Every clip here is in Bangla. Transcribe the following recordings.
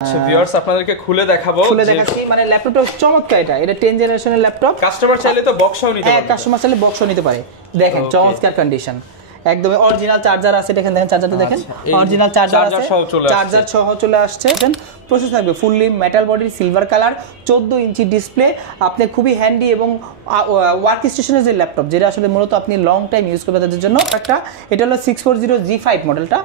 আচ্ছা ভিউয়ার্স আপনাদেরকে খুলে দেখাচ্ছি মানে ল্যাপটপটা চমৎকার। এটা 10 জেনারেশনের ল্যাপটপ। কাস্টমার চাইলে তো বক্সও নিতে পারবে। কাস্টমার চাইলে বক্সও নিতে পারে। দেখেন চমৎকার কন্ডিশন, একদম অরিজিনাল চার্জার আছে। দেখেন চার্জারটা দেখেন, অরিজিনাল চার্জার আছে, চার্জার সহ চলে আসছে। প্রসেস থাকবে fully metal body, silver colour, 14 inch display. আপনি খুবই হ্যান্ডি এবং ওয়ার্ক স্টেশনের যে ল্যাপটপ, যেটা আসলে মূলত আপনি লং টাইম ইউজ করবেন তাদের জন্য। একটা এটা হলো 640G5 মডেলটা।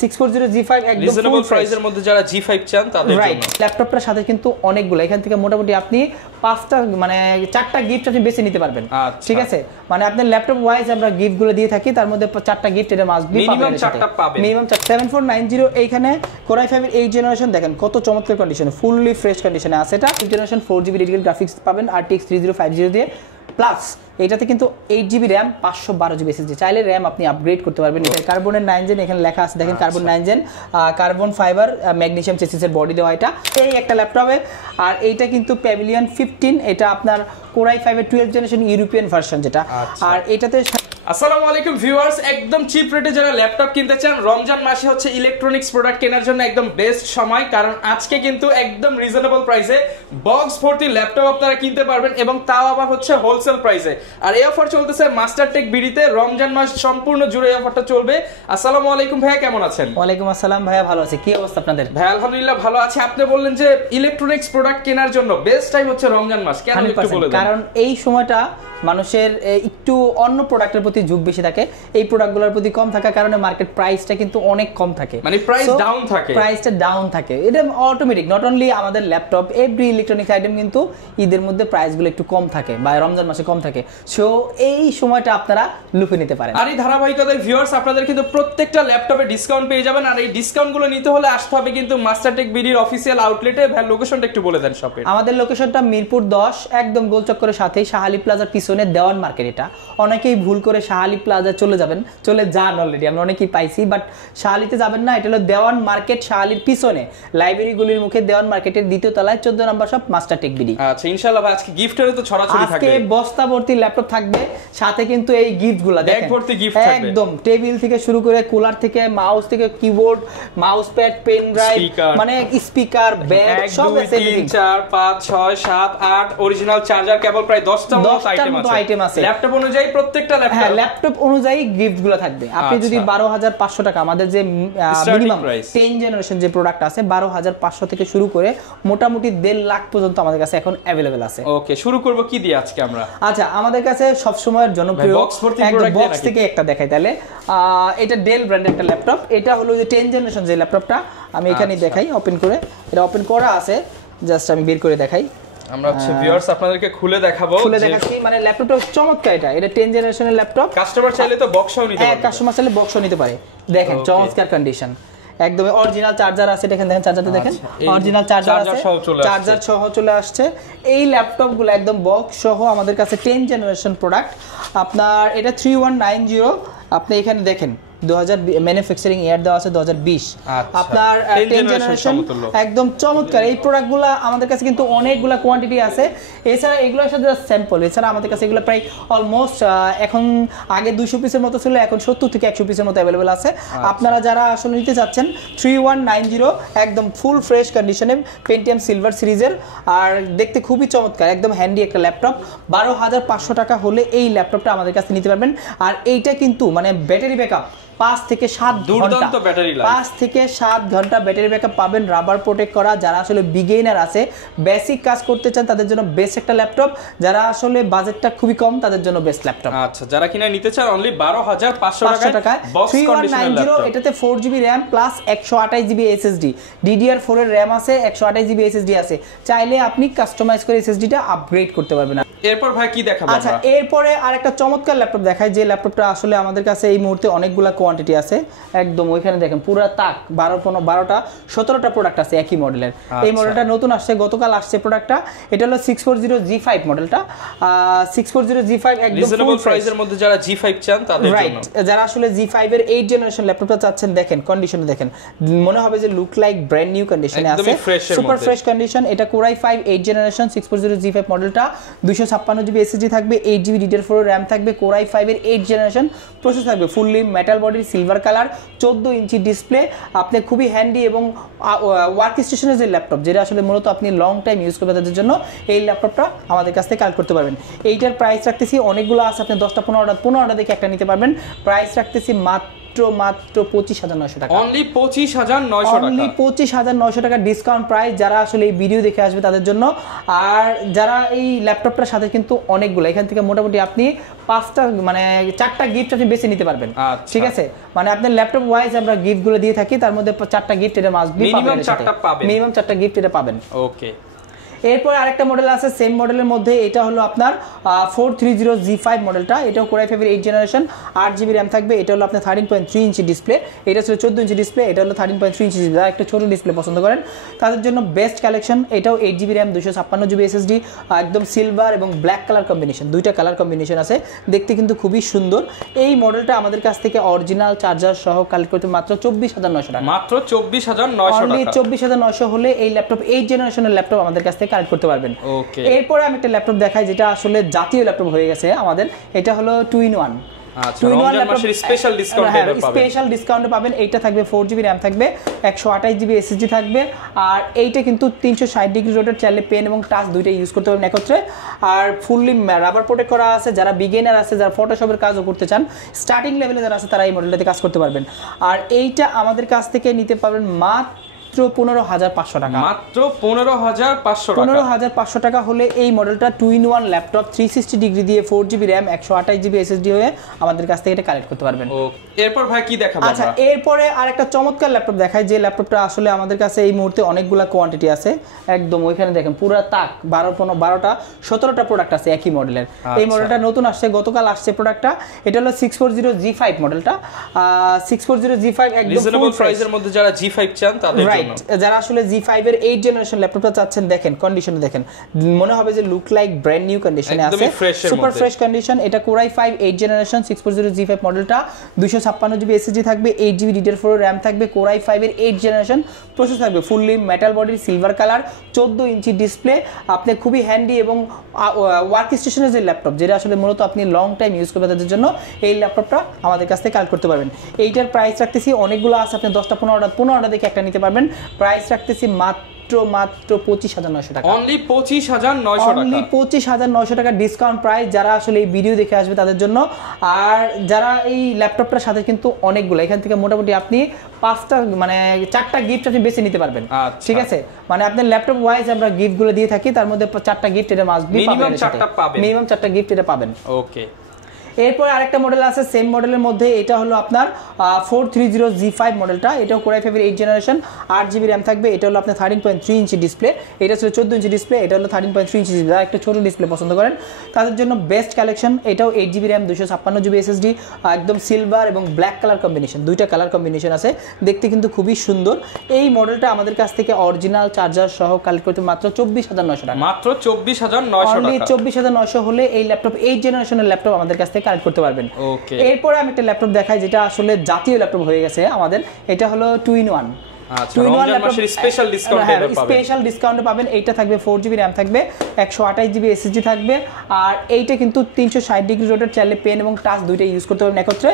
640G5 একদম রিজনেবল প্রাইসের মধ্যে যারা G5 চান তাদের জন্য। ল্যাপটপটার সাথে কিন্তু অনেকগুলো, এখান থেকে মোটামুটি আপনি 5টা মানে 4টা গিফট আপনি বেছে নিতে পারবেন। ঠিক আছে, মানে আপনার ল্যাপটপ ওয়াইজ আমরা গিফটগুলো দিয়ে থাকি, তার মধ্যে 4টা গিফট এটা মাস্ট বি পাবেন। মিনিমাম 4টা পাবেন। মিনিমাম 7490 এইখানে Core i5 এর 8 জেনারেশন। দেখেন কত চমৎকার কন্ডিশনে, ফুললি ফ্রেশ কন্ডিশনে আছে। এটা 5th generation 4GB dedicated graphics পাবেন RTX 3050 দিয়ে। প্লাস এটাতে কিন্তু 8GB RAM 512GB SSD। চাইলে RAM আপনি আপগ্রেড করতে পারবেন। এটা কার্বনের 9 জেন এখানে লেখা আছে, দেখেন carbon 9 gen, carbon fibre magnesium চেসিসের বডি দেওয়া এটা এই একটা ল্যাপটপে। আর এইটা কিন্তু প্যাভিলিয়ন 15, এটা আপনার Core i5 এর 12th জেনারেশন ইউরোপিয়ান ভার্সন যেটা। আর এটাতে আসসালামু আলাইকুম ভিউয়ার্স, একদম চিপ রেটে যারা ল্যাপটপ কিনতে চান, রমজান মাসে হচ্ছে ইলেকট্রনিক্স প্রোডাক্ট কেনার জন্য একদম বেস্ট সময়। কারণ আজকে কিন্তু একদম রিজনেবল প্রাইসে বক্স ভর্তি ল্যাপটপ আপনারা কিনতে পারবেন, এবং তাও আবার হচ্ছে হোলসেল প্রাইসে। আর এই অফার চলতেছে মাস্টারটেক বিডিতে, রমজান মাস সম্পূর্ণ জুড়ে এই অফারটা চলবে। আসসালামু আলাইকুম ভাইয়া, কেমন আছেন? ওয়ালাইকুম আসসালাম ভাইয়া, ভালো আছি। কি অবস্থা আপনাদের? ভাই আলহামদুলিল্লাহ ভালো আছি। আপনি বললেন যে ইলেকট্রনিক্স প্রোডাক্ট কেনার জন্য বেস্ট টাইম হচ্ছে রমজান মাস, কেন একটু বলে দেন। কারণ এই সময়টা মানুষের একটু অন্য প্রোডাক্টের প্রতি ঝোঁক বেশি থাকে, এই প্রোডাক্টগুলোর প্রতি কম থাকার কারণে মার্কেট প্রাইসটা কিন্তু অনেক কম থাকে, মানে প্রাইস ডাউন থাকে, প্রাইসটা ডাউন থাকে। এটা অটোমেটিক, নট অনলি আমাদের ল্যাপটপ, এভরি ইলেকট্রনিক্স আইটেম কিন্তু ঈদের মধ্যে প্রাইসগুলো একটু কম থাকে বা রমজান মাসে কম থাকে। সো এই সময়টা আপনারা লুফে নিতে পারেন। আর এই ধারাবাহিকতায় ভিউয়ার্স আপনাদের কিন্তু প্রত্যেকটা ল্যাপটপে ডিসকাউন্ট পেয়ে যাবেন। আর এই ডিসকাউন্টগুলো নিতে হলে আসতে হবে কিন্তু মাস্টারটেক বিডির অফিসিয়াল আউটলেটে। ভাই লোকেশনটা একটু বলে দেন শপের। আমাদের লোকেশনটা মিরপুর 10, একদম গোলচক্করের সাথেই শাহালি প্লাজার পিছনে দেওয়ান মার্কেট। এটা অনেকেই ভুল করে শাহালি প্লাজা চলে যান অলরেডি, আমরা অনেকেই পাইছি, বাট শাহালিতে যাবেন না। এটা হলো দেওয়ান মার্কেট, শাহালির পিছনে লাইব্রেরিগুলির মুখে দেওয়ান মার্কেটের 2য় তলায় 14 নম্বর শপ মাস্টারটেক বিডি। আচ্ছা ইনশাআল্লাহ ভাই আজকে গিফটেরও তো ছড়াছড়ি থাকবে। আজকে বস্তা ভর্তি ল্যাপটপ থাকবে, সাথে কিন্তু এই গিফটগুলো দেখেন, ব্যাগ ভর্তি গিফট থাকবে। একদম টেবিল থেকে শুরু করে কুলার থেকে মাউস থেকে keyboard, mouse pad, pen drive, মানে স্পিকার, ব্যাগ সব আছে। 1 2 3 4 5 6 7 8 অরিজিনাল চার্জার কেবল প্রায় 10টা মতো আইটেম আছে। ল্যাপটপ অনুযায়ী প্রত্যেকটা ল্যাপটপ অনুযায়ী গিফটগুলো থাকবে। আপনি যদি 12,500 টাকা, আমাদের যে মিনিমাম 10 জেনারেশন যে প্রোডাক্ট আছে 12,500 থেকে শুরু করে মোটামুটি 1.5 লাখ পর্যন্ত আমাদের কাছে এখন अवेलेबल আছে। ওকে, শুরু করব কি দিয়ে আজকে আমরা? আচ্ছা, আমাদের কাছে সব সময়ের জনপ্রিয় বক্স থেকে একটা দেখাই তাহলে। এটা ডেল ব্র্যান্ডের একটা ল্যাপটপ। এটা হলো যে 10 জেনারেশন যে ল্যাপটপটা, আমি এখানেই দেখাই ওপেন করে। এটা ওপেন করা আছে, জাস্ট আমি বের করে দেখাই। আমরা হচ্ছে ভিউয়ার্স আপনাদেরকে খুলে দেখাচ্ছি, মানে ল্যাপটপটা চমৎকার। এটা 10 জেনারেশনের ল্যাপটপ। কাস্টমার চাইলে তো বক্সও নিতে পারবে। কাস্টমার চাইলে বক্সও নিতে পারে। দেখেন চমৎকার কন্ডিশন, একদম অরিজিনাল চার্জার আছে। দেখেন চার্জারটা দেখেন, অরিজিনাল চার্জার আছে, চার্জার সহ চলে আসছে। এই ল্যাপটপগুলো একদম বক্স সহ আমাদের কাছে 10 জেনারেশন প্রোডাক্ট। আপনার এটা 3190, আপনি এখানে দেখেন 2000 ম্যানুফ্যাকচারিং ইয়ার দেওয়া আছে 2020। আপনার 10 জেনারেশন একদম চমৎকার। এই প্রোডাক্টগুলো আমাদের কাছে কিন্তু অনেকগুলো কোয়ান্টিটি আছে। এছাড়া এগুলোর সাথে স্যাম্পল, এছাড়া আমাদের কাছে এগুলো প্রায় অলমোস্ট এখন আগে 200 পিসের মতো ছিল, এখন 70 থেকে 100 পিসের মতো অ্যাভেলেবল আছে। আপনারা যারা আসলে নিতে চাচ্ছেন 3190 একদম ফুল ফ্রেশ কন্ডিশনে, পেন্টিয়াম সিলভার সিরিজের, আর দেখতে খুবই চমৎকার, একদম হ্যান্ডি একটা ল্যাপটপ। 12,500 টাকা হলে এই ল্যাপটপটা আমাদের কাছে নিতে পারবেন। আর এইটা কিন্তু মানে ব্যাটারি ব্যাকআপ 5 থেকে 7 ঘন্টা, 5 থেকে 7 ঘন্টা ব্যাটারি ব্যাকআপ পাবেন, রাবার প্রোটেক্ট করা। যারা আসলে বিগিনার আছে, বেসিক কাজ করতে চান, তাদের জন্য বেস্ট একটা ল্যাপটপ। যারা আসলে বাজেটটা খুবই কম, তাদের জন্য বেস্ট ল্যাপটপ। আচ্ছা, যারা কিনা নিতে চান অনলি 12,500 টাকায় 3190, এটাতে 4GB RAM plus 128GB SSD, DDR4 এর RAM আছে, 128GB SSD আছে। চাইলে আপনি কাস্টমাইজ করে SSD-টা আপগ্রেড করতে পারবেন। এরপর ভাই কি দেখাবো? আচ্ছা, এরপরে আরেকটা চমৎকার ল্যাপটপ দেখাই, যে ল্যাপটপটা আসলে আমাদের কাছে এই মুহূর্তে অনেকগুলা কোয়ান্টিটি আছে। একদম ওইখানে দেখেন পুরো তাক 12টা 17টা প্রোডাক্ট আছে একই মডেলের। এই মডেলটা নতুন আসছে, গতকাল আসছে প্রোডাক্টটা। এটা হলো 640G5 মডেলটা। 640G5 একদম রিজনেবল প্রাইসের মধ্যে যারা G5 চান তাদের জন্য। রাইট, যারা আসলে G5 এর 8 জেনারেশন ল্যাপটপটা চাচ্ছেন, দেখেন কন্ডিশন দেখেন, মনে হবে যে লুক লাইক ব্র্যান্ড নিউ কন্ডিশনে আছে, সুপার ফ্রেশ কন্ডিশন। এটা Core i5 8 জেনারেশন 640G5 মডেলটা, 256GB SSD থাকবে, 8GB DDR4 RAM থাকবে, Core i5 এর 8th জেনারেশন প্রসেসর থাকবে, fully metal body, silver colour, 14 inch display. আপনি খুবই হ্যান্ডি এবং ওয়ার্ক স্টেশনের যে ল্যাপটপ, যেটা আসলে মূলত আপনি লং টাইম ইউজ করবেন তাদের জন্য এই ল্যাপটপটা আমাদের কাছ থেকে কালেক্ট করতে পারবেন। এইটার প্রাইস রাখতেছি, অনেকগুলো আছে, আপনি 10টা 15টা দেখে একটা নিতে পারবেন। প্রাইস রাখতেছি মাত্র 25,900 টাকা। অনলি 25,900 টাকা। অনলি 25,900 টাকা ডিসকাউন্ট প্রাইস, যারা আসলে এই ভিডিও দেখে আসবে তাদের জন্য। আর যারা এই ল্যাপটপটার সাথে কিন্তু অনেকগুলো, এখান থেকে মোটামুটি আপনি 5টা মানে 4টা গিফট আপনি বেছে নিতে পারবেন। ঠিক আছে, মানে আপনার ল্যাপটপ ওয়াইজ আমরা গিফট গুলো দিয়ে থাকি, তার মধ্যে 4টা গিফট এটা মাস্ট বি পাবেন, মিনিমাম 4টা গিফট এটা পাবেন। ওকে, এরপর আরেকটা মডেল আছে সেম মডেলের মধ্যে, এটা হলো আপনার 430G5 মডেলটা। এটাও Core i5 এর 8th জেনারেশন, 8GB RAM থাকবে। এটা হলো আপনার 13.3 ইঞ্চি ডিসপ্লে, এটা ছিল 14 ইঞ্চি ডিসপ্লে, এটা হলো 13.3 ইঞ্চি ডিসপ্লে। একটা ছোট ডিসপ্লে পছন্দ করেন তাদের জন্য বেস্ট কালেকশন। এটাও 8GB RAM, 256GB SSD, একদম সিলভার এবং ব্ল্যাক কালার কম্বিনেশন, দুইটা কালার কম্বিনেশন আছে, দেখতে কিন্তু খুবই সুন্দর। এই মডেলটা আমাদের কাছ থেকে অরিজিনাল চার্জার সহ কালেক্ট করতে মাত্র 24,900 টাকা। মাত্র 24,900 টাকা। 24,900 হলে এই ল্যাপটপ 8th জেনারেশনের ল্যাপটপ আমাদের কাছ থেকে কালেক্ট করতে পারবেন। এরপরে আমি একটা ল্যাপটপ দেখাই যেটা আসলে জাতীয় ল্যাপটপ হয়ে গেছে আমাদের, এটা হলো 2-in-1। স্পেশাল ডিসকাউন্টে পাবেন। এইটা থাকবে 4GB RAM থাকবে, 128GB SSD থাকবে, আর এইটা কিন্তু 360 ডিগ্রি রোটেট, চাইলে পেন এবং টাচ দুইটাই ইউজ করতে পারবেন একত্রে। আর ফুললি রাবার প্রোটেক্ট করা আছে, যারা বিগিনার আছে, যারা ফটোশপের কাজও করতে চান, স্টার্টিং লেভেলে যারা আছে তারা এই মডেলটাতে কাজ করতে পারবেন। আর এইটা আমাদের কাছ থেকে নিতে পারবেন মাত্র 15,500 টাকা। মাত্র 15,500 টাকা। 15,500 টাকা হলে এই মডেলটা 2-in-1 ল্যাপটপ 360 ডিগ্রি দিয়ে 4GB RAM, 128GB SSD হয়ে আমাদের কাছ থেকে এটা কালেক্ট করতে পারবেন। এরপর ভাই কি দেখাবো? আচ্ছা, এরপরে আরেকটা চমৎকার ল্যাপটপ দেখাই, যে ল্যাপটপটা আসলে আমাদের কাছে এই মুহূর্তে অনেকগুলা কোয়ান্টিটি আছে। একদম ওইখানে দেখেন পুরো তাক 12টা প্রোডাক্ট আছে একই মডেলের। এই মডেলটা নতুন আসছে, গতকাল আসছে প্রোডাক্টটা। এটা হলো 640G5 মডেলটা। 640G5 একদম রিজনেবল প্রাইসের মধ্যে যারা G5 চান তাদের জন্য, যারা আসলে G5 এর 8th জেনারেশন ল্যাপটপটা চাচ্ছেন, দেখেন কন্ডিশন দেখেন, মনে হবে যে লুক লাইক ব্র্যান্ড নিউ কন্ডিশনে আছে, সুপার ফ্রেশ কন্ডিশন। এটা Core i5 8th generation 640G5 মডেলটা, 256GB SSD থাকবে, 8GB DDR4 RAM থাকবে, Core i5 এর 8th জেনারেশন প্রসেসর থাকবে, fully metal body, silver colour, 14 inch display. আপনি খুবই হ্যান্ডি এবং ওয়ার্ক স্টেশনের যে ল্যাপটপ, যেটা আসলে মূলত আপনি লং টাইম ইউজ করবেন তাদের জন্য এই ল্যাপটপটা আমাদের কাছ থেকে কালেক্ট করতে পারবেন। এইটার প্রাইস রাখতেছি, অনেকগুলো আছে, আপনি 10টা 15টা দেখে একটা নিতে পারবেন। প্রাইস রাখতেছি মাত্র 25,900 টাকা। অনলি 25,900 টাকা। অনলি 25,900 টাকা ডিসকাউন্ট প্রাইস, যারা আসলে এই ভিডিও দেখে আসবে তাদের জন্য। আর যারা এই ল্যাপটপটার সাথে কিন্তু অনেকগুলো, এখান থেকে মোটামুটি আপনি 5টা মানে 4টা গিফট আপনি বেছে নিতে পারবেন। ঠিক আছে, মানে আপনার ল্যাপটপ ওয়াইজ আমরা গিফট গুলো দিয়ে থাকি, তার মধ্যে 4টা গিফট এটা মাস্ট বি পাবেন, মিনিমাম 4টা গিফট এটা পাবেন। ওকে, এরপর আরেকটা মডেল আছে সেম মডেলের মধ্যে, এটা হলো আপনার 430G5 মডেলটা। এটাও Core i5 এর 8th জেনারেশন, 8GB RAM থাকবে। এটা হলো আপনার 13.3 ইঞ্চি ডিসপ্লে, এটা ছিল 14 ইঞ্চি ডিসপ্লে, এটা হলো 13.3 ইঞ্চি ডিসপ্লে। যারা একটা ছোট ডিসপ্লে পছন্দ করেন তাদের জন্য বেস্ট কালেকশন। এটাও 8GB RAM, 256GB SSD, একদম সিলভার এবং ব্ল্যাক কালার কম্বিনেশন, দুইটা কালার কম্বিনেশন আছে, দেখতে কিন্তু খুবই সুন্দর। এই মডেলটা আমাদের কাছ থেকে অরিজিনাল চার্জার সহ কালেক্ট করতে মাত্র 24,900 টাকা। মাত্র 24,900 টাকা। 24,900 হলে এই ল্যাপটপ 8th জেনারেশনের ল্যাপটপ আমাদের কাছ থেকে কালেক্ট করতে পারবেন। এরপরে আমি একটা ল্যাপটপ দেখাই যেটা আসলে জাতীয় ল্যাপটপ হয়ে গেছে আমাদের, এটা হলো 2-in-1। স্পেশাল ডিসকাউন্টে পাবেন। এইটা থাকবে 4GB RAM থাকবে, 128GB SSD থাকবে, আর এইটা কিন্তু 360 ডিগ্রি রোটেট, চাইলে পেন এবং টাচ দুইটাই ইউজ করতে পারবেন একত্রে।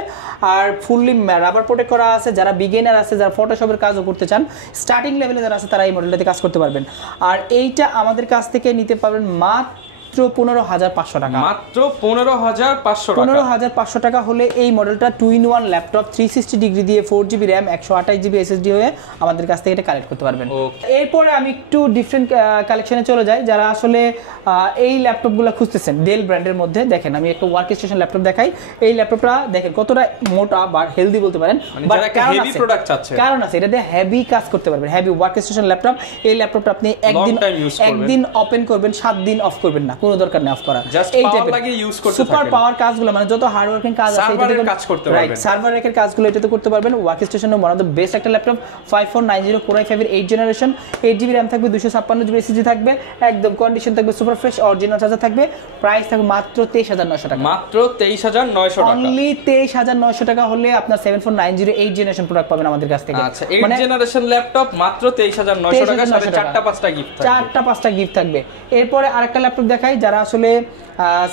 আর ফুললি রাবার প্রোটেক্ট করা আছে, যারা বিগিনার আছে, যারা ফটোশপের কাজও করতে চান, স্টার্টিং লেভেলে যারা আছে তারা এই মডেলটাতে কাজ করতে পারবেন। আর এইটা আমাদের কাছ থেকে নিতে পারবেন মাত্র 15,500 টাকা। মাত্র 15,500 টাকা। 15,500 টাকা হলে এই মডেলটা 2-in-1 ল্যাপটপ 360 ডিগ্রি দিয়ে 4GB RAM, 128GB SSD হয়ে আমাদের কাছ থেকে এটা কালেক্ট করতে পারবেন। এরপরে আমি একটু ডিফারেন্ট কালেকশনে চলে যাই, যারা আসলে এই ল্যাপটপগুলো খুঁজতেছেন ডেল ব্র্যান্ডের মধ্যে। দেখেন আমি একটা ওয়ার্ক স্টেশন ল্যাপটপ দেখাই। এই ল্যাপটপটা দেখেন কতটা মোটা বা হেলদি বলতে পারেন, কারণ আছে এটাতে হেভি কাজ করতে পারবেন, হেভি ওয়ার্ক স্টেশন ল্যাপটপ। এই ল্যাপটপটা আপনি একদিন ওপেন করবেন, 7 দিন অফ করবেন না, কোনো দরকার নেই অফ করা। এই টাইপের সুপার পাওয়ার কাজগুলো, মানে যত হার্ড ওয়ার্কিং কাজ আছে এটাতে কাজ করতে পারবেন, সার্ভার রেকের কাজগুলো এটাতে করতে পারবেন। ওয়ার্ক স্টেশনে ওয়ান অফ দ্য বেস্ট একটা ল্যাপটপ, 5490 Core i5 এর 8th জেনারেশন, 8GB RAM থাকবে, 256GB SSD থাকবে, একদম কন্ডিশন থাকবে সুপার ফ্রেশ, অরিজিনাল চার্জার থাকবে। প্রাইস থাকবে মাত্র 23,900 টাকা। মাত্র 23,900 টাকা। অনলি 23,900 টাকা হলে আপনার 7490 8th জেনারেশন প্রোডাক্ট পাবেন আমাদের কাছ থেকে। আচ্ছা, 8th জেনারেশন ল্যাপটপ মাত্র 23,900 টাকা, সাথে 4টা 5টা গিফট থাকবে। 4টা 5টা গিফট থাকবে। এরপরে আরেকটা ল্যাপটপ দেখাই দেখাই, যারা আসলে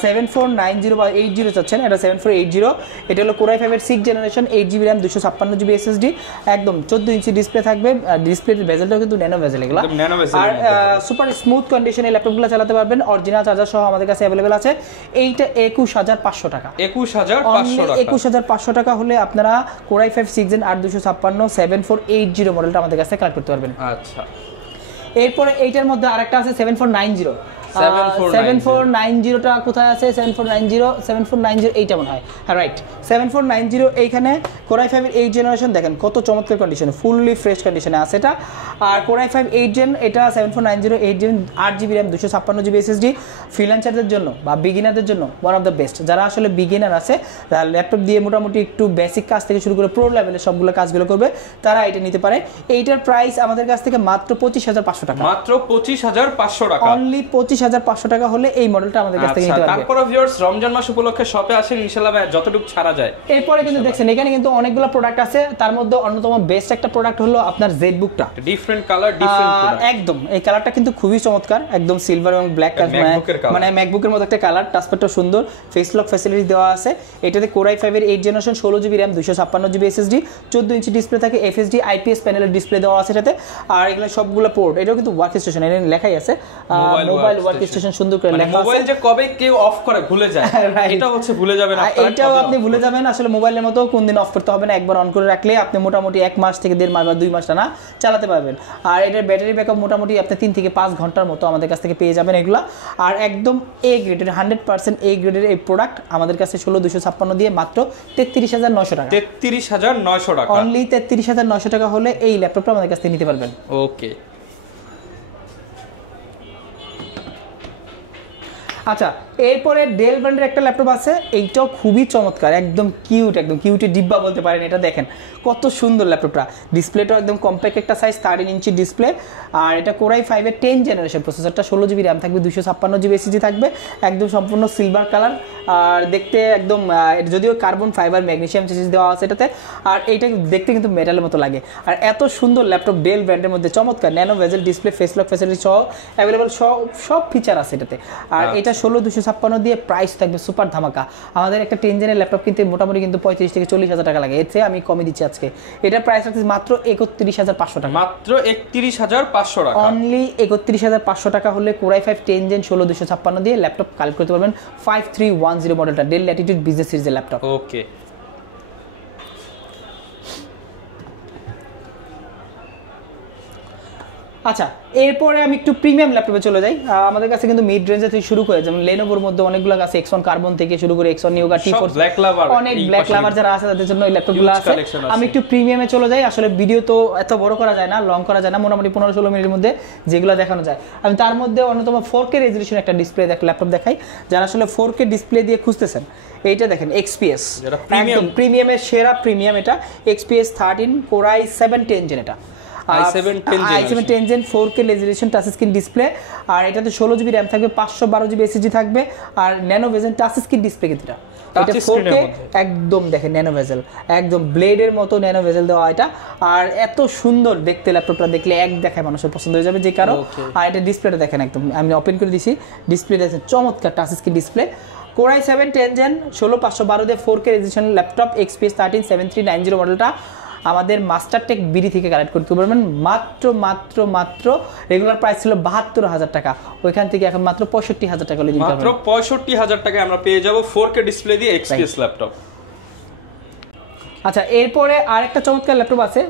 7490 বা 80 চাচ্ছেন, এটা 7480, এটা হলো Core i5 এর 6th generation, 8GB RAM 256GB SSD, একদম 14 ইঞ্চি ডিসপ্লে থাকবে। ডিসপ্লের বেজেলটাও কিন্তু ন্যানো বেজেল এগুলো, আর সুপার স্মুথ কন্ডিশনে ল্যাপটপগুলো চালাতে পারবেন। অরিজিনাল চার্জার সহ আমাদের কাছে অ্যাভেলেবেল আছে। এইটা 21500 টাকা, 21500 টাকা হলে আপনারা Core i5 6 Gen 8256 7480 মডেলটা আমাদের কাছে কালেক্ট করতে পারবেন। আচ্ছা, এরপরে এইটার মধ্যে আরেকটা আছে 7490। 7490টা কোথায় আছে? 7490 এইটা মনে হয়, হ্যাঁ রাইট, 7490 এইখানে Core i5 এর 8 জেনারেশন, দেখেন কত চমৎকার কন্ডিশনে, ফুললি ফ্রেশ কন্ডিশনে আছে এটা। আর Core i5 8 জেন, এটা 7490 8 gen, 8GB RAM 256GB SSD, ফ্রিল্যান্সারদের জন্য বা বিগিনারদের জন্য ওয়ান অফ দ্য বেস্ট। যারা আসলে বিগিনার আছে, যারা ল্যাপটপ দিয়ে মোটামুটি একটু বেসিক কাজ থেকে শুরু করে প্রো লেভেলের সবগুলো কাজগুলো করবে, তারা এটা নিতে পারে। এইটার প্রাইস আমাদের কাছ থেকে মাত্র 25500 টাকা, মাত্র 25500 টাকা, অনলি 25500 টাকা হলে এই মডেলটা আমাদের কাছ থেকে নিতে পারবে। তারপরে ভিউয়ার্স, রমজান মাস উপলক্ষে শপে আসেন, ইনশাআল্লাহ যতটুকু ছাড়া যায়। এরপরে কিন্তু দেখছেন এখানে কিন্তু অনেকগুলো প্রোডাক্ট আছে, তার মধ্যে অন্যতম বেস্ট একটা প্রোডাক্ট হলো আপনার জেটবুকটা। ডিফারেন্ট কালার, ডিফারেন্ট প্রোডাক্ট, একদম এই কালারটা কিন্তু খুবই চমৎকার, একদম সিলভার এবং ব্ল্যাক কালার, মানে ম্যাকবুকের মতো একটা কালার, টাচপ্যাডটাও সুন্দর, ফেস লক ফ্যাসিলিটি দেওয়া আছে। এটাতে Core i5 এর 8 generation, 16GB RAM 256GB SSD, 14 inch display থাকে, FHD IPS প্যানেলের ডিসপ্লে দেওয়া আছে এটাতে। আর এগুলো সবগুলো পোর্ট, এটাও কিন্তু ওয়ার্ক স্টেশন, এটা লেখাই আছে মোবাইল ওয়ার্ক স্টেশন, সুন্দর করে লেখা আছে। মোবাইল যে কবে কেউ অফ করে ভুলে যায়, এটা হচ্ছে ভুলে যাবেন আপনারা, এটাও আপনি ভুলে যাবেন। আসলে মোবাইলের মতো কোন দিন অফ করতে হবে না, একবার অন করে রাখলে আপনি মোটামুটি 1 মাস থেকে 1.5 মাস বা 2 মাস টানা চালাতে পারবেন। আর এটার ব্যাটারি ব্যাকআপ মোটামুটি আপনি 3 থেকে 5 ঘন্টার মতো আমাদের কাছ থেকে পেয়ে যাবেন এগুলা। আর একদম এ গ্রেডের, 100% এ গ্রেডের এই প্রোডাক্ট আমাদের কাছে 16256 দিয়ে মাত্র 33900 টাকা, 33900 টাকা, অনলি 33900 টাকা হলে এই ল্যাপটপটা আমাদের কাছ থেকে নিতে পারবেন। ওকে, আচ্ছা, এরপরে ডেল ব্র্যান্ডের একটা ল্যাপটপ আছে, এইটাও খুবই চমৎকার, একদম কিউট, একদম কিউটের ডিব্বা বলতে পারেন। এটা দেখেন কত সুন্দর ল্যাপটপটা, ডিসপ্লেটাও একদম কম্প্যাক্ট একটা সাইজ, 13 ইঞ্চি ডিসপ্লে। আর এটা Core i5 এর 10 জেনারেশন প্রসেসরটা, 16GB RAM থাকবে, 256GB SSD থাকবে, একদম সম্পূর্ণ সিলভার কালার। আর দেখতে একদম, যদিও কার্বন ফাইবার ম্যাগনেসিয়াম চেসিস দেওয়া আছে এটাতে, আর এইটা দেখতে কিন্তু মেটালের মতো লাগে। আর এত সুন্দর ল্যাপটপ ডেল ব্র্যান্ডের মধ্যে, চমৎকার nano bezel display, face lock facility সহ অ্যাভেলেবল সব ফিচার আছে এটাতে। আর এটা 16256 দিয়ে প্রাইস থাকবে সুপার ধামাকা। আমাদের একটা 10 জেনের ল্যাপটপ কিনতে মোটামুটি কিন্তু 35 থেকে 40,000 টাকা লাগে, এর চেয়ে আমি কমে দিচ্ছি আজকে। এটার প্রাইস রাখছি মাত্র 31500 টাকা, মাত্র 31500 টাকা, অনলি 31500 টাকা হলে Core i5 10 জেন 16256 দিয়ে ল্যাপটপ কালেক্ট করতে পারবেন। 5310 মডেলটা, ডেল ল্যাটিটিউড বিজনেস সিরিজের ল্যাপটপ। ওকে, আচ্ছা, এরপরে আমি একটু প্রিমিয়াম ল্যাপটপে চলে যাই। আমাদের কাছে কিন্তু মিড রেঞ্জে থেকে শুরু করে, যেমন Lenovoর মধ্যে অনেকগুলো আছে, Xon কার্বন থেকে শুরু করে Xon Yoga T4, অনেক ব্ল্যাক লাভার যারা আছে তাদের জন্য এই ল্যাপটপগুলো আছে। আমি একটু প্রিমিয়ামে চলে যাই। আসলে ভিডিও তো এত বড় করা যায় না, লং করা যায় না, মোটামুটি 15-16 মিনিটের মধ্যে যেগুলো দেখানো যায়। আমি তার মধ্যে অন্যতম 4K রেজলিউশন একটা ডিসপ্লে ল্যাপটপ দেখাই, যারা আসলে 4K ডিসপ্লে দিয়ে খুঁজতেছেন। এইটা দেখেন XPS, একদম প্রিমিয়ামের সেরা প্রিমিয়াম, এটা XPS 13 Core i7 10 জেন, এটা i7 10 gen 4K resolution touch screen display. আর এটাতে 16GB RAM থাকবে, 512GB SSD থাকবে, আর nano bezel touch screen display. কিন্তু এটা 4K, একদম দেখেন ন্যানো ভেজেল, একদম ব্লেডের মতো ন্যানো ভেজেল দেওয়া এটা। আর এত সুন্দর দেখতে, ল্যাপটপটা দেখলে এক দেখায় মানুষের পছন্দ হয়ে যাবে যে কারো। আর এটা ডিসপ্লেটা দেখেন, একদম আমি ওপেন করে দিছি, ডিসপ্লে দেখেন চমৎকার touch screen display. Core i7 10 gen 16512 দিয়ে 4K রেজোলিউশন ল্যাপটপ, XPS 13 7390 মডেলটা আমাদের মাস্টারটেক বিডি থেকে কালেক্ট করতে পারবেন। মাত্র রেগুলার প্রাইস ছিল 72000 টাকা, ওইখান থেকে এখন মাত্র 65000 টাকা, মাত্র 65000 টাকায় আমরা পেয়ে যাব 4K ডিসপ্লে দিয়ে XPS ল্যাপটপ। আচ্ছা, এরপরে আরেকটা চমৎকার ল্যাপটপ আছে,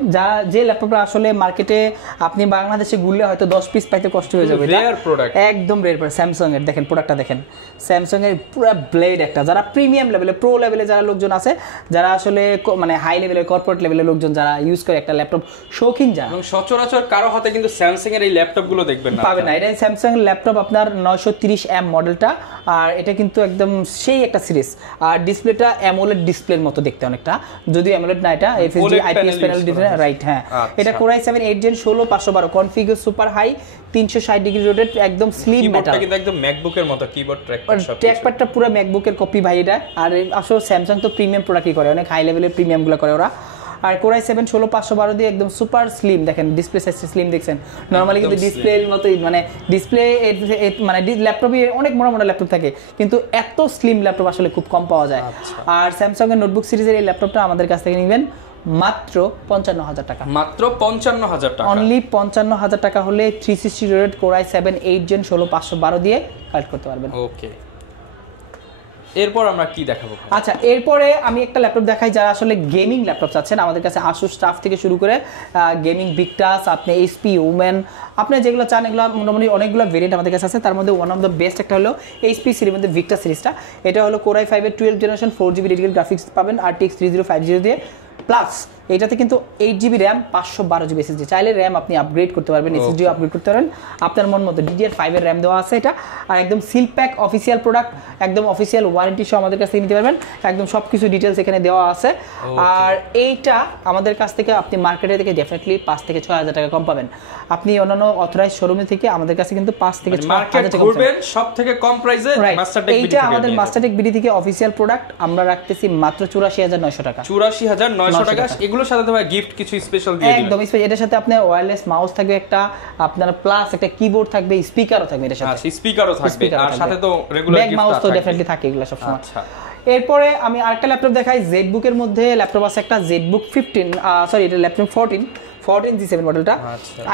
যে ল্যাপটপটা আসলে মার্কেটে আপনি বাংলাদেশে ঘুরলে হয়তো 10 পিস পাইতে কষ্ট হয়ে যাবে, রেয়ার প্রোডাক্ট, একদম রেয়ার প্রোডাক্ট। স্যামসাং এর দেখেন প্রোডাক্টটা দেখেন, স্যামসাং এর পুরো ব্লেড একটা, যারা প্রিমিয়াম লেভেলে, প্রো লেভেলে যারা লোকজন আছে, যারা আসলে মানে হাই লেভেলের কর্পোরেট লেভেলের লোকজন যারা ইউজ করে একটা ল্যাপটপ, শৌখিন যারা, এবং সচরাচর কারো হাতে কিন্তু স্যামসাং এর এই ল্যাপটপ গুলো দেখবেন না, পাবেন না। এটা স্যামসাং এর ল্যাপটপ, আপনার 930M মডেলটা। আর এটা কিন্তু একদম সেই একটা সিরিজ। আর ডিসপ্লেটা অ্যামোলেড ডিসপ্লের মতো দেখতে অনেকটা, যদিও অ্যামোলেড না, এটা FHD IPS panel display, right, হ্যাঁ। এটা Core i7 8 gen 16512, configure super high, 360 degree rotate, একদম স্লিম মেটাল, কিন্তু একদম ম্যাকবুকের মতো কিবোর্ড, ট্র্যাকপ্যাডটা পুরো ম্যাকবুকের কপি ভাই এটা। আর আসলে স্যামসাং তো প্রিমিয়াম প্রোডাক্টই করে, অনেক হাই লেভেলের প্রিমিয়াম গুলো করে ওরা। আর কোরাই 7 16512 দিয়ে একদম সুপার স্লিম, দেখেন ডিসপ্লে সাইজ স্লিম দেখছেন, নরমালি কিন্তু ডিসপ্লের মতোই মানে ডিসপ্লে মানে ল্যাপটপে অনেক মোটা মোটা ল্যাপটপ থাকে কিন্তু এত স্লিম ল্যাপটপ আসলে খুব কম পাওয়া যায়। আর স্যামসাং এর নোটবুক সিরিজের এই ল্যাপটপটা আমাদের কাছ থেকে নেবেন মাত্র 55,000 টাকা, মাত্র 55,000 টাকা, অনলি 55,000 টাকা হলে 360 রেড কোরাই 7 8 জেন 16512 দিয়ে কালেক্ট করতে পারবেন। ওকে, এরপর আমরা কি দেখাবো? আচ্ছা, এরপরে আমি একটা ল্যাপটপ দেখাই যারা আসলে গেমিং ল্যাপটপ চাচ্ছেন। আমাদের কাছে আসুস স্টাফ থেকে শুরু করে গেমিং ভিক্টাস, আপনি এইচপি ওমেন, আপনি যেগুলো চান এগুলো মোটামুটি অনেকগুলো ভেরিয়েন্ট আমাদের কাছে আছে। তার মধ্যে ওয়ান অফ দ্য বেস্ট একটা হলো এইচপি সিরিজের মধ্যে ভিক্টাস সিরিজটা। এটা হলো কোরাই 5 এর 12 জেনারেশন 4GB ডেডিকেটেড গ্রাফিক্স পাবেন RTX 3050 দিয়ে, প্লাস এটাতে কিন্তু 8GB র্যাম 512GB SSD, চাইলে র্যাম আপনি আপগ্রেড করতে পারবেন, SSDও আপগ্রেড করতে পারবেন আপনার মন মতো। DDR5 এর র্যাম দেওয়া আছে এটা, আর একদম সিল প্যাক অফিসিয়াল প্রোডাক্ট, একদম অফিসিয়াল ওয়ারেন্টি সহ আমাদের কাছ থেকে নিতে পারবেন, একদম সব কিছু ডিটেলস এখানে দেওয়া আছে। আর এইটা আমাদের কাছ থেকে আপনি মার্কেটে থেকে ডেফিনেটলি 5 থেকে 6,000 টাকা কম পাবেন। আপনি অন্যান্য অথরাইজ শোরুমে থেকে আমাদের কাছে কিন্তু 5 থেকে 6,000 টাকা পাবেন সব থেকে কম প্রাইসে। মাস্টারটেক বিডি, এইটা আমাদের মাস্টারটেক বিডি থেকে অফিসিয়াল প্রোডাক্ট আমরা রাখতেছি মাত্র 84,900 টাকা, 84,900 টাকা। এগুলোর সাথে তো ভাই গিফট কিছু স্পেশাল দিয়ে দিবেন, একদম স্পেশাল। এটার সাথে আপনার ওয়্যারলেস মাউস থাকবে একটা, আপনার প্লাস একটা কিবোর্ড থাকবে, স্পিকারও থাকবে এটার সাথে। আচ্ছা, স্পিকারও থাকবে, আর সাথে তো রেগুলার ব্যাক মাউস তো ডেফিনেটলি থাকে এগুলা সব সময়। আচ্ছা, এরপরে আমি আরেকটা ল্যাপটপ দেখাই। জেডবুকের মধ্যে ল্যাপটপ আছে একটা, জেডবুক 15, সরি এটা ল্যাপটপ 14 G7 মডেলটা,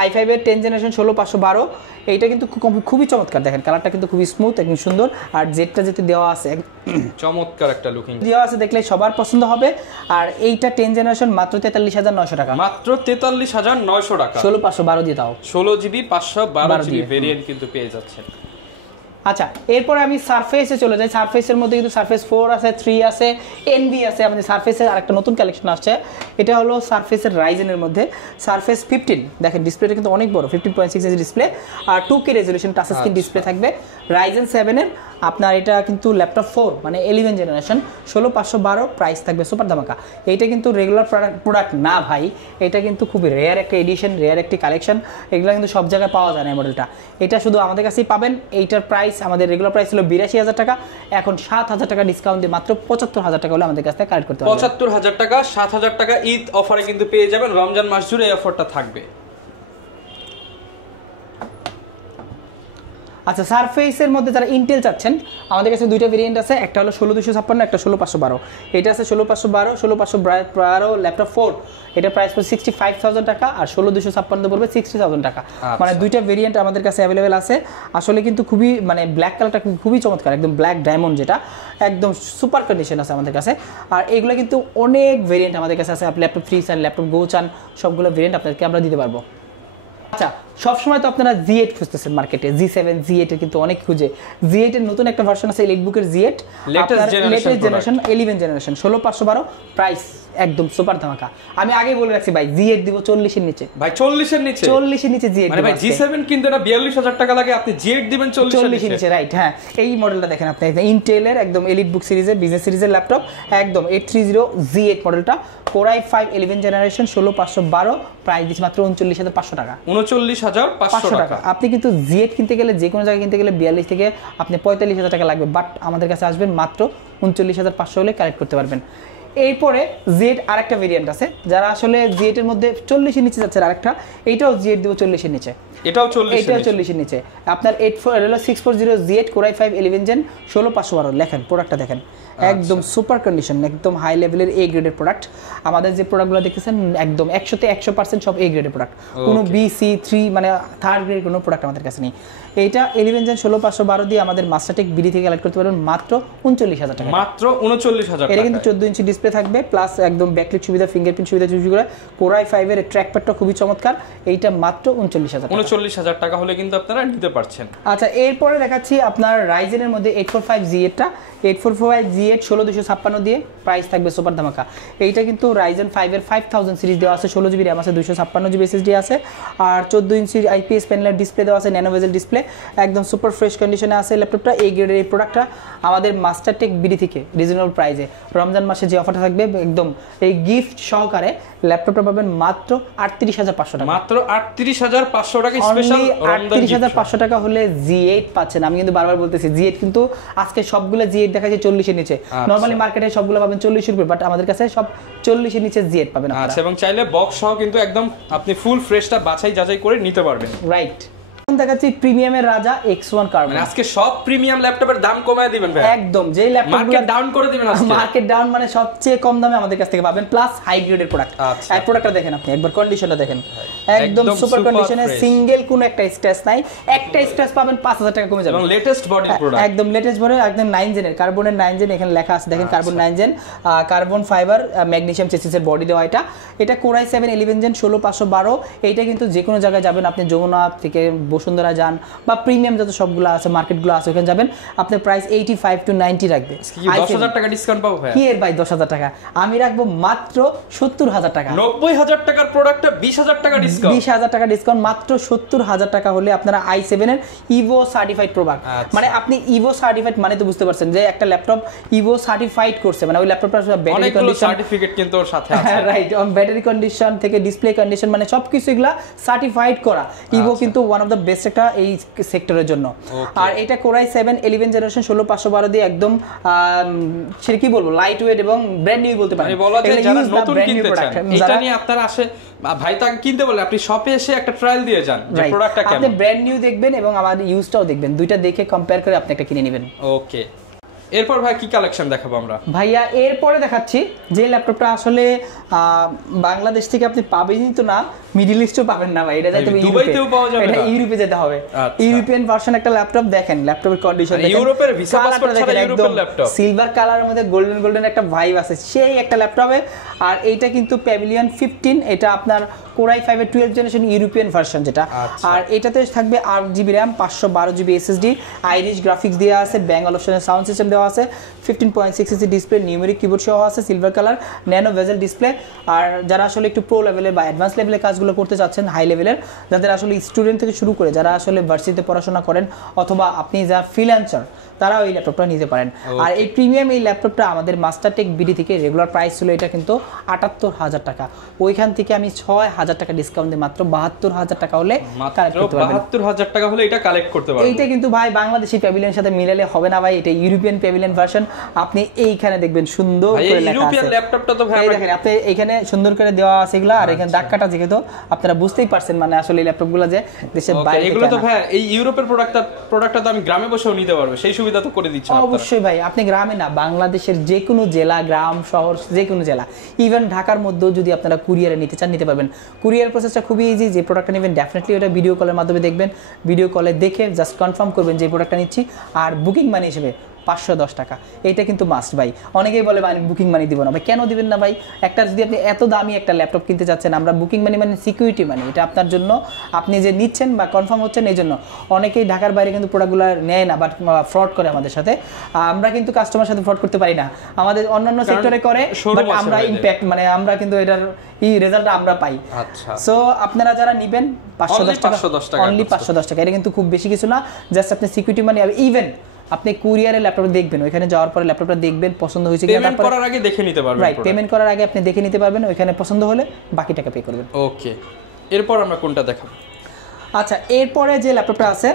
i5 এর 10 জেনারেশন 16512। এইটা কিন্তু খুবই চমৎকার, দেখেন কালারটা কিন্তু খুবই স্মুথ, একদম সুন্দর। আর জেডটা যেতে দেওয়া আছে চমৎকার একটা লুকিং দেওয়া আছে, দেখলে সবার পছন্দ হবে। আর এইটা 10 জেনারেশন মাত্র 43,900 টাকা, মাত্র 43,900 টাকা, 16512 দিয়ে দাও, 16GB 512GB ভেরিয়েন্ট কিন্তু পেয়ে যাচ্ছেন। আচ্ছা, এরপরে আমি সারফেসে চলে যাই। সারফেসের মধ্যে কিন্তু সারফেস 4 আছে, 3 আছে, এনভি আছে। আমাদের সারফেসের আরেকটা নতুন কালেকশন আসছে, এটা হলো সারফেসের রাইজেনের মধ্যে সারফেস 15। দেখেন ডিসপ্লেটা কিন্তু অনেক বড়, 15.6 ইঞ্চি ডিসপ্লে, আর 2K resolution touch screen display থাকবে। রাইজেন 7 এর আপনার এটা কিন্তু ল্যাপটপ 4 মানে 11 জেনারেশন 16512, প্রাইস থাকবে সুপার ধামাকা। এইটা কিন্তু রেগুলার প্রোডাক্ট না ভাই, এটা কিন্তু খুব রেয়ার একটা এডিশন, রেয়ার একটি কালেকশন, এগুলো কিন্তু সব জায়গায় পাওয়া যায় না এই মডেলটা। এটা শুধু আমাদের কাছেই পাবেন। এইটার প্রাইস আমাদের রেগুলার প্রাইস ছিল 82,000 টাকা, এখন 7,000 টাকা ডিসকাউন্ট দিয়ে মাত্র 75,000 টাকা হলে আমাদের কাছ থেকে কালেক্ট করতে পারবেন। 75,000 টাকা, 7,000 টাকা ঈদ অফারে কিন্তু পেয়ে যাবেন। রমজান মাস জুড়ে এই অফারটা থাকবে। আচ্ছা, সারফেসের মধ্যে যারা ইন্টেল চাচ্ছেন আমাদের কাছে দুইটা ভেরিয়েন্ট আছে, একটা হলো 16256, একটা 16512। এটা আছে 16512, 16512 ল্যাপটপ 4, এটা প্রাইস পড়বে 65,000 টাকা, আর 16256 পড়বে 60,000 টাকা। মানে দুইটা ভেরিয়েন্ট আমাদের কাছে অ্যাভেলেবেল আছে। আসলে কিন্তু খুবই মানে ব্ল্যাক কালারটা খুবই চমৎকার, একদম ব্ল্যাক ডায়মন্ড, যেটা একদম সুপার কন্ডিশন আছে আমাদের কাছে। আর এগুলো কিন্তু অনেক ভেরিয়েন্ট আমাদের কাছে আছে। আপনি ল্যাপটপ 3 চান, ল্যাপটপ গো চান, সবগুলো ভেরিয়েন্ট আপনাদেরকে আমরা দিতে পারবো। আচ্ছা, সবসময় তো আপনারা Z8 খুঁজতেছেন মার্কেটে, G7 Z8 এর কিন্তু অনেক খুঁজে। Z8 এর নতুন একটা ভার্সন আছে এলিটবুকের Z8, latest generation 11 generation 16512, price একদম সুপার ধামাকা। আমি আগেই বলে রাখছি ভাই, Z8 দিব 40 এর নিচে ভাই, 40 এর নিচে, 40 এর নিচে Z8 মানে ভাই G7 কিনতে না 42,000 টাকা লাগে, আপনি Z8 দিবেন 40 এর নিচে, রাইট? হ্যাঁ, এই মডেলটা দেখেন আপনি, ইন্টেলের একদম এলিটবুক সিরিজের বিজনেস সিরিজের ল্যাপটপ, একদম 830 Z8 মডেলটা, কোরাই 5 11 জেনারেশন 16512, প্রাইস দিচ্ছি মাত্র 39,500 টাকা, 39,500 টাকা। আপনি কিন্তু Z8 কিনতে গেলে যে কোনো জায়গায় কিনতে গেলে 42 থেকে আপনি 45,000 টাকা লাগবে, বাট আমাদের কাছে আসবেন মাত্র 39,500 হলে কালেক্ট করতে পারবেন। এরপরে Z আরেকটা ভেরিয়েন্ট আছে, যারা আসলে Z8 এর মধ্যে 40 এর নিচে যাচ্ছে, আরেকটা এইটাও Z8 দিব 40 এর নিচে, এটাও 40 এর নিচে। আপনার 640 Z কোরাই 5 11 জেন 16512, লেখেন প্রোডাক্টটা দেখেন, একদম সুপার কন্ডিশন, একদম হাই লেভেলের A গ্রেডের প্রোডাক্ট। আমাদের যে প্রোডাক্টগুলো দেখতেছেন একদম 100তে 100% সব A গ্রেডের প্রোডাক্ট, কোনো BC3 মানে থার্ড গ্রেড কোনো প্রোডাক্ট আমাদের কাছে নেই। এইটা 11 জেন 16512 দিয়ে আমাদের মাস্টারটেক বিডি থেকে কালেক্ট করতে পারবেন মাত্র 39,000 টাকা, মাত্র 39,000 টাকা। এটা কিন্তু 14 ইঞ্চি ডিসপ্লে থাকবে, প্লাস একদম ব্যাকলাইট সুবিধা, ফিঙ্গারপ্রিন্ট সুবিধা চুজ করে। কোরাই 5 এর ট্র্যাকপ্যাডটা খুবই চমৎকার, এইটা মাত্র 39,000 টাকা হলে কিন্তু আপনারা নিতে পারছেন। আচ্ছা, এরপরে দেখাচ্ছি আপনার রাইজেনের মধ্যে 845 Z8টা, 845 Z8 16256 দিয়ে প্রাইস থাকবে সুপার ধামাকা। এইটা কিন্তু রাইজেন 5 এর 5000 সিরিজ দেওয়া আছে, 16GB র্যাম আছে, 256GB SSD আছে, আর 14 ইঞ্চি IPS প্যানেলের ডিসপ্লে দেওয়া আছে, ন্যানো বেজেল ডিসপ্লে, একদম সুপার ফ্রেশ কন্ডিশনে আছে ল্যাপটপটা। এই গ্রেডের এই প্রোডাক্টটা আমাদের মাস্টারটেক বিডি থেকে রিজনেবল প্রাইসে রমজান মাসে যে অফারটা থাকবে একদম এই গিফট সহকারে ল্যাপটপটা পাবেন মাত্র 38500 টাকা, মাত্র 38500 টাকা স্পেশাল 38500 টাকা হলে Z8 পাচ্ছেন। আমি কিন্তু বারবার বলতেছি Z8 কিন্তু আজকে সবগুলো Z8 দেখা যায় 40 এর নিচে, নরমালি মার্কেটে সবগুলো পাবেন 40 এর উপরে, বাট আমাদের কাছে সব 40 এর নিচে Z8 পাবেন আপনারা। আচ্ছা, এবং চাইলে বক্স সহ কিন্তু একদম আপনি ফুল ফ্রেশটা বাছাই যাচাই করে নিতে পারবেন। রাইট, দেখাচ্ছি প্রিমিয়ামের রাজা X1 কার্বন। মানে আজকে সব প্রিমিয়াম ল্যাপটপের দাম কমায় দিবেন ভাই, একদম যে ল্যাপটপ মার্কেট ডাউন করে দিবেন আজকে, মার্কেট ডাউন মানে সবচেয়ে কম দামে আমাদের কাছ থেকে পাবেন, প্লাস হাই গ্রেডের প্রোডাক্ট। এই প্রোডাক্টটা দেখেন আপনি একবার, কন্ডিশনটা দেখেন, একদম সুপার কন্ডিশনে, সিঙ্গেল কোনো একটা স্ক্র্যাচ নাই, একটা স্ক্র্যাচ পাবেন 5000 টাকা কমে যাবে, এবং লেটেস্ট বডি প্রোডাক্ট, একদম লেটেস্ট বডি, একদম 9 জেনের কার্বনের 9 জেন এখানে লেখা আছে দেখেন, carbon 9 gen, carbon fibre magnesium চেসিসের বডি দেওয়া। এটা Core i7 11 জেন 16512। এইটা কিন্তু যে কোনো জায়গায় যাবেন আপনি, যমুনা থেকে বসুন্ধরা যান বা প্রিমিয়াম যত সবগুলো আছে মার্কেটগুলো আছে ওখানে যাবেন, আপনার প্রাইস 85 to 90 রাখবে। 10000 টাকা ডিসকাউন্ট পাবো ভাই? কি এর ভাই 10000 টাকা, আমি রাখবো মাত্র 70000 টাকা। 90000 টাকার প্রোডাক্টে 20000 টাকা ডিসকাউন্ট, 20000 টাকা ডিসকাউন্ট, মাত্র 70000 টাকা হলে আপনারা i7 এর ইভো সার্টিফাইড প্রোডাক্ট। মানে আপনি ইভো সার্টিফাইড মানে তো বুঝতে পারছেন যে একটা ল্যাপটপ ইভো সার্টিফাইড করছে, মানে ওই ল্যাপটপটার ব্যাটারি কন্ডিশন সার্টিফিকেট কিন্তু ওর সাথে আছে, রাইট, অন ব্যাটারি কন্ডিশন থেকে ডিসপ্লে কন্ডিশন মানে সবকিছু এগুলা সার্টিফাইড করা। ইভো কিন্তু ওয়ান অফ দ্য বেস্ট একটা এই সেক্টরের জন্য। আর এটা Core i7 11 জেনারেশন 16512 দিয়ে একদম সেটা কি বলবো, লাইট ওয়েট এবং ব্র্যান্ড নিউ বলতে পারেন। বলা যায় যারা নতুন কিনতে চান এটা নিয়ে আপনারা আসে ভাই তাকে কিনতে বলে আপনি শপে এসে একটা ট্রায়াল দিয়ে যান যে প্রোডাক্টটা কেমন, আপনি ব্র্যান্ড নিউ দেখবেন এবং আমার ইউজটাও দেখবেন, দুইটা দেখে কম্পেয়ার করে আপনি একটা কিনে নেবেন। ওকে, এরপর ভাই কি কালেকশন দেখাবো আমরা? ভাইয়া এরপরে দেখাচ্ছি যে ল্যাপটপটা আসলে বাংলাদেশ থেকে আপনি পাবেনই তো না, মিডল ইস্টও পাবেন না ভাই, এটা যাইতে হবে দুবাইতেও পাওয়া যাবে না, এটা ইউরোপে যেতে হবে। ইউরোপিয়ান ভার্সন একটা ল্যাপটপ দেখেন, ল্যাপটপের কন্ডিশন দেখেন, ইউরোপের ভিসা পাসপোর্ট ছাড়া ইউরোপের ল্যাপটপ, সিলভার কালারের মধ্যে গোল্ডেন গোল্ডেন একটা ভাইব আছে, সেই একটা ল্যাপটপে। আর এইটা কিন্তু প্যাভিলিয়ন 15, এটা আপনার Core i5 এর 12 জেনারেশন ইউরোপিয়ান ভার্সন যেটা। আর এটাতে থাকবে 8GB RAM, 512GB SSD, Irish graphics দেওয়া আছে, ব্যাঙ্গল অপশনের সাউন্ড সিস্টেম দেওয়া আছে, 15.6 ইঞ্চি ডিসপ্লে, নিউমেরিক কিবোর্ড সহ আছে, silver colour, nano bezel display. আর যারা আসলে একটু প্রো লেভেলের বা অ্যাডভান্স লেভেলের কাজগুলো করতে চাচ্ছেন, হাই লেভেলের, যাদের আসলে স্টুডেন্ট থেকে শুরু করে যারা আসলে ভার্সিটিতে পড়াশোনা করেন অথবা আপনি যারা ফ্রিল্যান্সার, তারা ওই ল্যাপটপটা নিতে পারেন। আর এই প্রিমিয়াম এই ল্যাপটপটা আমাদের মাস্টারটেক বিডি থেকে রেগুলার প্রাইস ছিল এটা কিন্তু 78000 টাকা, ওইখান থেকে আমি 6000 টাকা ডিসকাউন্ট দিয়ে মাত্র 72000 টাকা হলে কালেক্ট করতে পারবেন। 72000 টাকা হলে এটা কালেক্ট করতে পারবেন। এইটা কিন্তু ভাই বাংলাদেশি প্যাভিলিয়নের সাথে মিলালে হবে না ভাই, এটা ইউরোপিয়ান প্যাভিলিয়ন ভার্সন। আপনি এইখানে দেখবেন সুন্দর করে লেখা আছে, ইউরোপিয়ান ল্যাপটপটা তো ভাই দেখেন আপনি এখানে সুন্দর করে দেওয়া আছে এগুলা, আর এখানে দাগ কাটা যেহেতু আপনারা বুঝতেই পারছেন, মানে আসলে এই ল্যাপটপগুলো যে দেশের বাইরে এগুলো তো ভাই এই ইউরোপের প্রোডাক্টটা তো আমি গ্রামে বসেও নিতে পারবো, সেই সুবিধা তো করে দিচ্ছেন আপনারা। অবশ্যই ভাই, আপনি গ্রামে না, বাংলাদেশের যে কোনো জেলা, গ্রাম, শহর, যে কোনো জেলা, ইভেন ঢাকার মধ্যেও যদি আপনারা কুরিয়ারে নিতে চান নিতে পারবেন। কুরিয়ার প্রসেসটা খুবই ইজি, যে প্রোডাক্টটা নেবেন ডেফিনেটলি ওটা ভিডিও কলের মাধ্যমে দেখবেন, ভিডিও কলে দেখে জাস্ট কনফার্ম করবেন যে প্রোডাক্টটা নিচ্ছি। আর বুকিং মানি হিসেবে 510 টাকা, এটা কিন্তু মাস্ট ভাই। অনেকেই বলে ভাই বুকিং মানি দিব না, ভাই কেন দিবেন না ভাই? একটা যদি আপনি এত দামি একটা ল্যাপটপ কিনতে চাচ্ছেন, আমরা বুকিং মানি মানে সিকিউরিটি মানি, এটা আপনার জন্য, আপনি যে নিচ্ছেন বা কনফার্ম হচ্ছেন এই জন্য। অনেকেই ঢাকার বাইরে কিন্তু প্রোডাক্টগুলো নেয় না, বাট ফ্রড করে আমাদের সাথে। আমরা কিন্তু কাস্টমার সাথে ফ্রড করতে পারি না, আমাদের অন্যান্য সেক্টরে করে, বাট আমরা ইম্প্যাক্ট মানে আমরা কিন্তু এটার রেজাল্টটা আমরা পাই। আচ্ছা, সো আপনারা যারা নেবেন 510 টাকা, অনলি 510 টাকা, এটা কিন্তু খুব বেশি কিছু না, জাস্ট আপনি সিকিউরিটি মানি। ইভেন আপনি কুরিয়ারে ল্যাপটপ দেখবেন, ওইখানে যাওয়ার পরে ল্যাপটপটা দেখবেন, পছন্দ হয়েছে কিনা, পেমেন্ট করার আগে দেখে নিতে পারবেন। রাইট, পেমেন্ট করার আগে আপনি দেখে নিতে পারবেন, ওইখানে পছন্দ হলে বাকি টাকা পে করবেন। ওকে, এরপর আমরা কোনটা দেখাবো? আচ্ছা, এরপরে যে ল্যাপটপটা আছে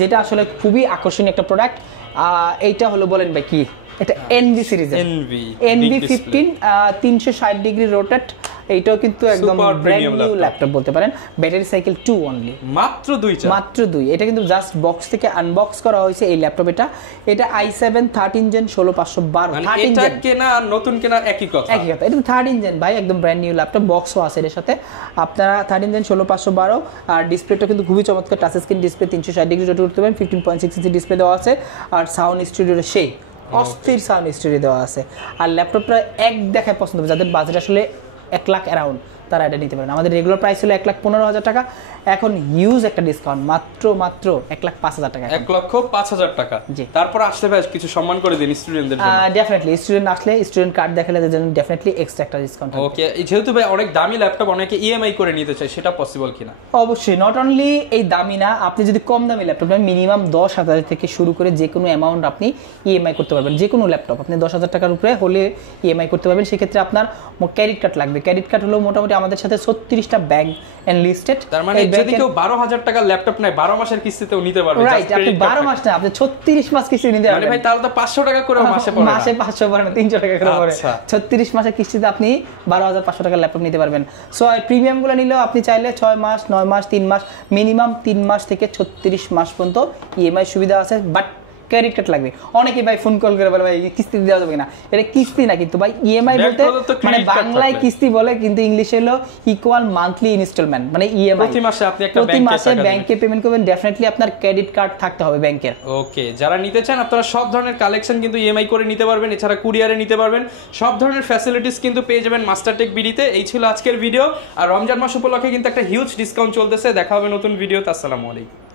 যেটা আসলে খুবই আকর্ষণীয় একটা প্রোডাক্ট, এইটা হলো বলেন ভাই কি, এটা NV সিরিজের NV15 360 ডিগ্রি রোটেট। এইটাও কিন্তু একদম ব্র্যান্ড নিউ ল্যাপটপ বলতে পারেন, ব্যাটারি সাইকেল 2 অনলি, মাত্র 2। এটা কিন্তু জাস্ট বক্স থেকে আনবক্স করা হয়েছে এই ল্যাপটপ। এটা i7 13 জেন 16512, মানে এটা কেনা আর নতুন কেনা একই কথা, এটা 13 জেন ভাই, একদম ব্র্যান্ড নিউ ল্যাপটপ, বক্সও আছে এর সাথে। আপনারা 13 জেন 16512, আর ডিসপ্লেটা কিন্তু খুবই চমৎকার, touch screen display, 360 degree rotate করতে পারেন, 15.6 ইঞ্চি ডিসপ্লে দেওয়া আছে, আর সাউন্ড স্টুডিওর সেই অস্থির সাউন্ড স্টুডিও দেওয়া আছে। আর ল্যাপটপটা এক দেখায় পছন্দ হবে যাদের বাজেট আসলে 1 লাখ অ্যারাউন্ড, তারা এটা নিতে পারেন। আমাদের রেগুলার প্রাইস ছিল 1,15,000 টাকা, এখন হিউজ একটা ডিসকাউন্ট মাত্র 1,05,000 টাকা, 1,05,000 টাকা। তারপর আসলে ভাই কিছু সম্মান করে দিন স্টুডেন্টদের জন্য। ডেফিনেটলি স্টুডেন্ট আসলে স্টুডেন্ট কার্ড দেখালে তাদের জন্য ডেফিনেটলি এক্সট্রা একটা ডিসকাউন্ট। ওকে, যেহেতু ভাই অনেক দামি ল্যাপটপ অনেকে ইএমআই করে নিতে চায়, সেটা পসিবল কিনা? অবশ্যই, নট অনলি এই দামি না, আপনি যদি কম দামি ল্যাপটপ নেন মিনিমাম 10,000 থেকে শুরু করে যে কোনো অ্যামাউন্ট আপনি ইএমআই করতে পারবেন। যে কোনো ল্যাপটপ আপনি 10,000 টাকার উপরে হলে ইএমআই করতে পারবেন। সেক্ষেত্রে আপনার ক্রেডিট কার্ড লাগবে। ক্রেডিট কার্ড হলো মোটামুটি আমাদের সাথে 36টা ব্যাংক এনলিস্টেড। তার মানে যদি কেউ 12,000 টাকার ল্যাপটপ নেয় 12 মাসের কিস্তিতেও নিতে পারবে। রাইট, আপনি 12 মাস না, আপনি 36 মাস কিস্তি নিতে পারবেন। মানে ভাই তাহলে তো 500 টাকা করে মাসে পড়ে না, মাসে 500 পড়ে না, 300 টাকা করে পড়ে। 36 মাসের কিস্তিতে আপনি 12,500 টাকার ল্যাপটপ নিতে পারবেন। সো প্রিমিয়াম গুলো নিলেও আপনি চাইলে 6 মাস, 9 মাস, 3 মাস, মিনিমাম 3 মাস থেকে 36 মাস পর্যন্ত ইএমআই সুবিধা আছে। বাট ক্রেডিট কার্ড লাগবে। অনেকেই ভাই ফোন কল করে বলে ভাই কিস্তি দেওয়া যাবে না, এটা কিস্তি না কিন্তু ভাই, ইএমআই বলতে মানে বাংলায় কিস্তি বলে কিন্তু ইংলিশে হলো ইকুয়াল মান্থলি ইনস্টলমেন্ট, মানে ইএমআই। প্রতি মাসে আপনি একটা ব্যাংকে পেমেন্ট করবেন, ডেফিনেটলি আপনার ক্রেডিট কার্ড থাকতে হবে ব্যাংকের। ওকে, যারা নিতে চান আপনারা সব ধরনের কালেকশন কিন্তু ইএমআই করে নিতে পারবেন, এছাড়া কুরিয়ারে নিতে পারবেন। সব ধরনের ফ্যাসিলিটিস কিন্তু পেয়ে যাবেন মাস্টারটেক বিডিতে। এই ছিল আজকের ভিডিও, আর রমজান মাস উপলক্ষে কিন্তু একটা হিউজ ডিসকাউন্ট চলতেছে। দেখা হবে নতুন ভিডিওতে। আসসালামু আলাইকুম।